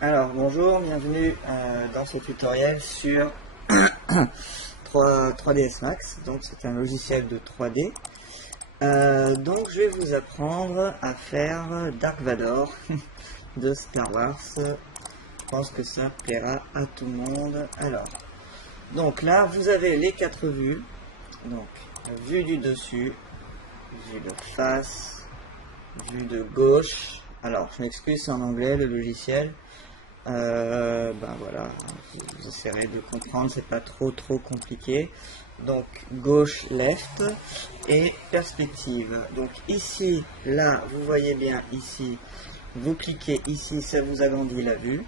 Alors bonjour, bienvenue dans ce tutoriel sur 3ds Max. Donc c'est un logiciel de 3D. Donc je vais vous apprendre à faire Dark Vador de Star Wars. Je pense que ça plaira à tout le monde. Alors, donc là vous avez les 4 vues. Donc vue du dessus, vue de face, vue de gauche. Alors je m'excuse, c'est en anglais le logiciel. Ben voilà, vous essaierez de comprendre, c'est pas trop compliqué. Donc gauche, left et perspective. Donc ici, là, vous voyez bien ici, vous cliquez ici, ça vous agrandit la vue.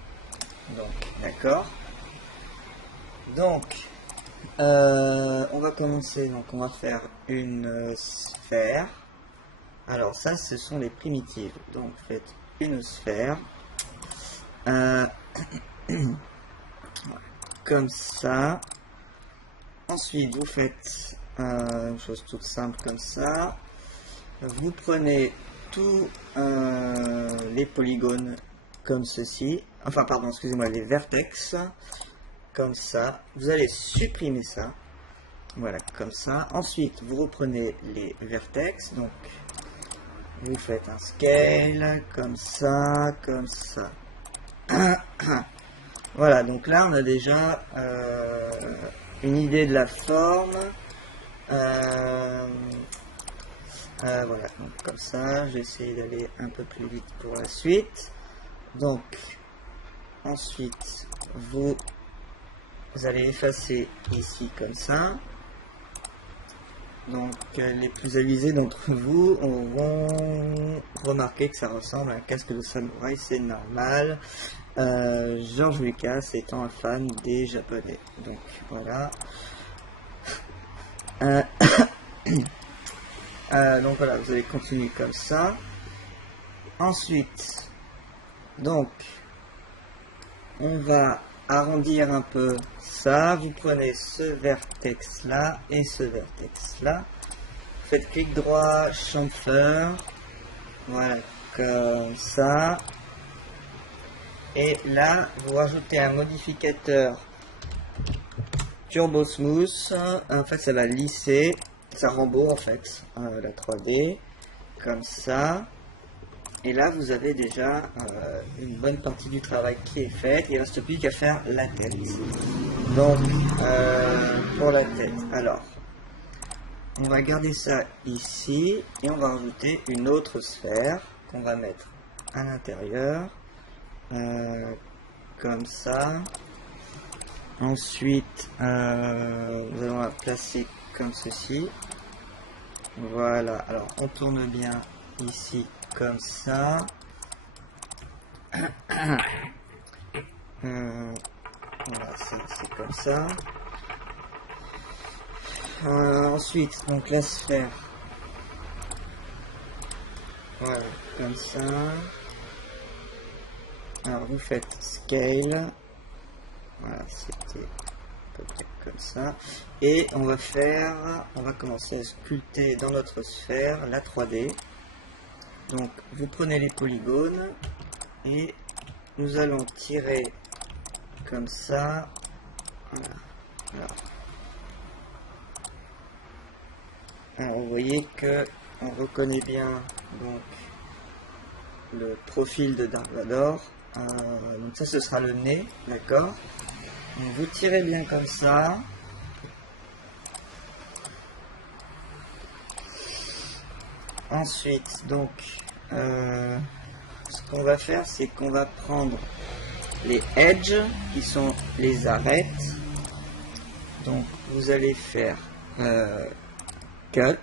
Donc d'accord. Donc on va commencer, donc on va faire une sphère. Alors ça, ce sont les primitives. Donc faites une sphère. Comme ça. Ensuite, vous faites une chose toute simple comme ça. Vous prenez tous les polygones comme ceci. Enfin, pardon, excusez-moi, les vertex. Comme ça. Vous allez supprimer ça. Voilà, comme ça. Ensuite, vous reprenez les vertex. Donc, vous faites un scale comme ça, comme ça. Voilà, donc là on a déjà une idée de la forme. Voilà, donc comme ça, je vais essayer d'aller un peu plus vite pour la suite. Donc, ensuite, vous allez effacer ici comme ça. Donc, les plus avisés d'entre vous auront remarqué que ça ressemble à un casque de samouraï, c'est normal. George Lucas étant un fan des japonais. Donc voilà. Donc voilà, vous allez continuer comme ça. Ensuite, donc, on va arrondir un peu ça. Vous prenez ce vertex là et ce vertex là. Faites clic droit, chamfer. Voilà, comme ça. Et là, vous rajoutez un modificateur Turbo Smooth. En fait, ça va lisser, ça rembourre en fait la 3D, comme ça. Et là, vous avez déjà une bonne partie du travail qui est faite. Il ne reste plus qu'à faire la tête. Donc, pour la tête, alors, on va garder ça ici et on va rajouter une autre sphère qu'on va mettre à l'intérieur. Comme ça. Ensuite, nous allons la placer comme ceci. Voilà. Alors, on tourne bien ici comme ça. Voilà, c'est comme ça. Ensuite, donc la sphère. Voilà, comme ça. Alors vous faites scale, voilà, c'était à peu près comme ça, et on va commencer à sculpter dans notre sphère la 3D. Donc vous prenez les polygones et nous allons tirer comme ça. Voilà. Alors vous voyez que on reconnaît bien donc le profil de Dark Vador. Donc ça, ce sera le nez, d'accord. Vous tirez bien comme ça. Ensuite, donc, ce qu'on va faire, c'est qu'on va prendre les edges, qui sont les arêtes. Donc, vous allez faire cut.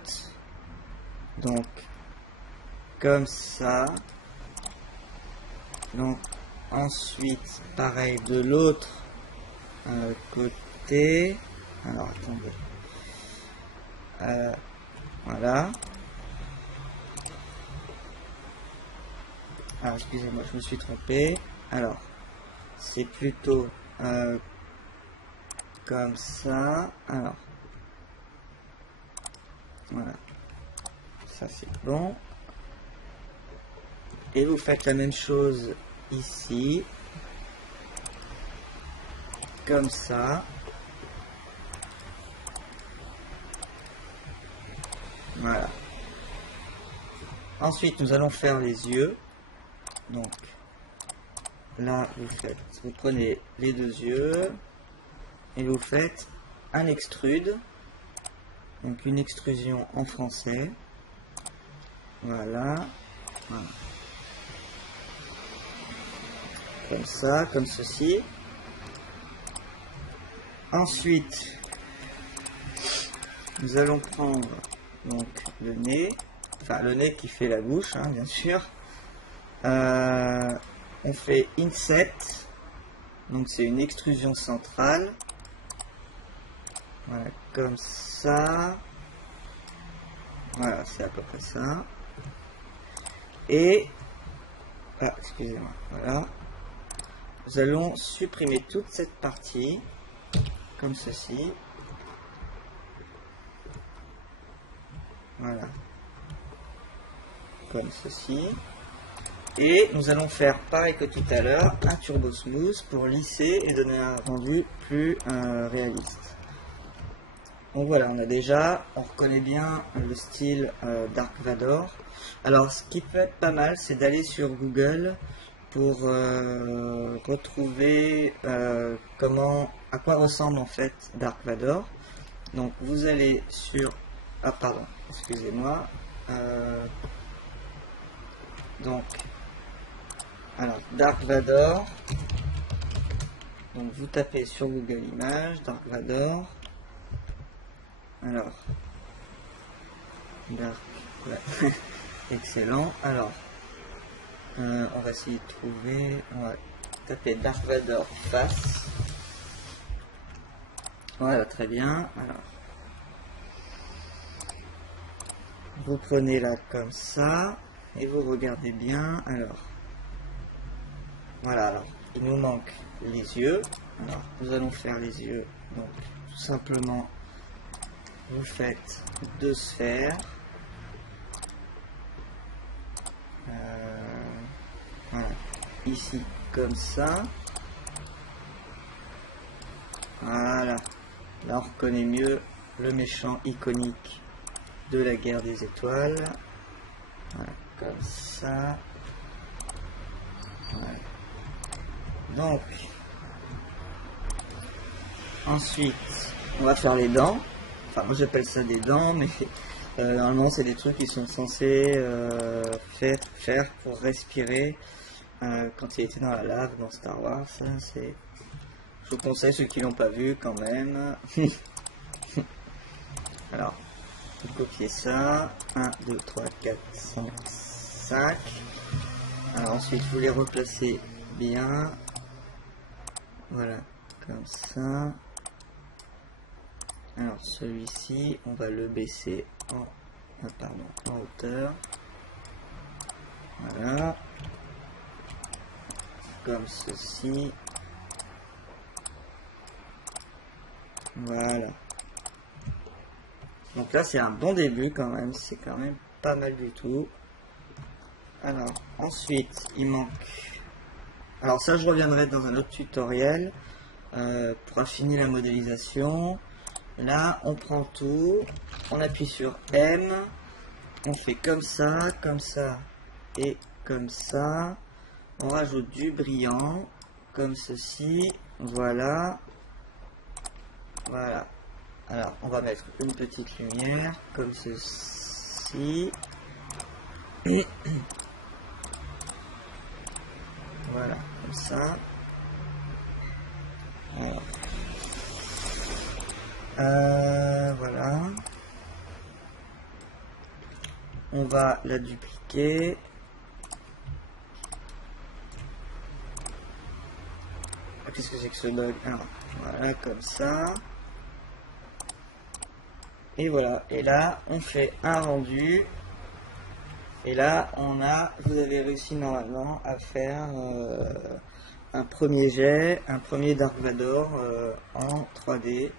Donc, comme ça. Donc, ensuite, pareil de l'autre côté. Alors, attendez. Voilà. Alors, excusez-moi, je me suis trompé. Alors, c'est plutôt comme ça. Alors, voilà. Ça, c'est bon. Et vous faites la même chose ici, comme ça. Voilà. Ensuite, nous allons faire les yeux. Donc, là, vous prenez les deux yeux et vous faites un extrude. Donc, une extrusion en français. Voilà. Voilà. Comme ça, comme ceci. Ensuite, nous allons prendre donc le nez, enfin le nez qui fait la bouche, hein, bien sûr. On fait inset, donc c'est une extrusion centrale. Voilà, comme ça. Voilà, c'est à peu près ça. Et, ah, excusez-moi, voilà. Nous allons supprimer toute cette partie, comme ceci. Voilà. Comme ceci. Et nous allons faire pareil que tout à l'heure, un turbo smooth pour lisser et donner un rendu plus réaliste. Donc voilà, on reconnaît bien le style Dark Vador. Alors ce qui peut être pas mal, c'est d'aller sur Google pour retrouver à quoi ressemble en fait Dark Vador. Donc vous allez sur, ah pardon, excusez-moi, donc alors Dark Vador, donc vous tapez sur Google Images Dark Vador. Alors Dark, ouais. Excellent. Alors on va essayer de trouver, on va taper Dark Vador face. Voilà, très bien. Alors vous prenez là comme ça et vous regardez bien. Alors voilà, alors il nous manque les yeux. Alors nous allons faire les yeux. Donc tout simplement vous faites deux sphères. Voilà, ici comme ça. Voilà, là on reconnaît mieux le méchant iconique de la guerre des étoiles. Voilà, comme ça. Voilà. Donc ensuite on va faire les dents. Enfin moi j'appelle ça des dents, mais normalement c'est des trucs qui sont censés faire pour respirer quand il était dans la lave dans Star Wars. Je vous conseille ceux qui l'ont pas vu quand même. Alors vous copiez ça, 1, 2, 3, 4, 5, 5. Alors ensuite vous les replacez bien. Voilà, comme ça. Alors celui-ci, on va le baisser en hauteur. Voilà. Comme ceci. Voilà. Donc là c'est un bon début quand même, c'est quand même pas mal du tout. Alors ensuite il manque, alors ça je reviendrai dans un autre tutoriel pour affiner la modélisation. Là on prend tout, on appuie sur M, on fait comme ça et comme ça, on rajoute du brillant comme ceci. Voilà, voilà. Alors on va mettre une petite lumière comme ceci. Voilà, comme ça. Alors, voilà. On va la dupliquer. Qu'est-ce que c'est que ce bug? Alors, voilà, comme ça. Et voilà. Et là, on fait un rendu. Et là, vous avez réussi normalement à faire un premier jet, un premier Dark Vador en 3D.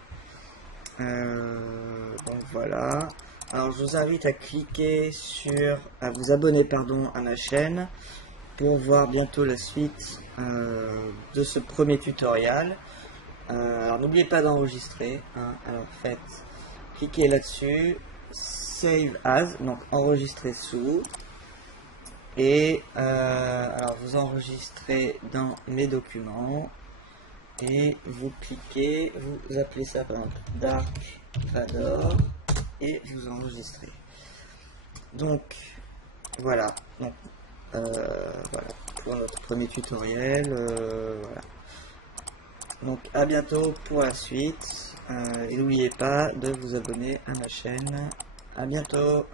Donc voilà. Alors je vous invite à cliquer sur, à vous abonner pardon à ma chaîne pour voir bientôt la suite de ce premier tutoriel. Alors n'oubliez pas d'enregistrer, hein. Alors faites, cliquez là-dessus, Save As, donc enregistrer sous, et alors vous enregistrez dans mes documents, et vous cliquez, vous appelez ça par exemple Dark Vador, et vous enregistrez. Donc voilà, donc, voilà pour notre premier tutoriel. Voilà. Donc à bientôt pour la suite, et n'oubliez pas de vous abonner à ma chaîne. À bientôt.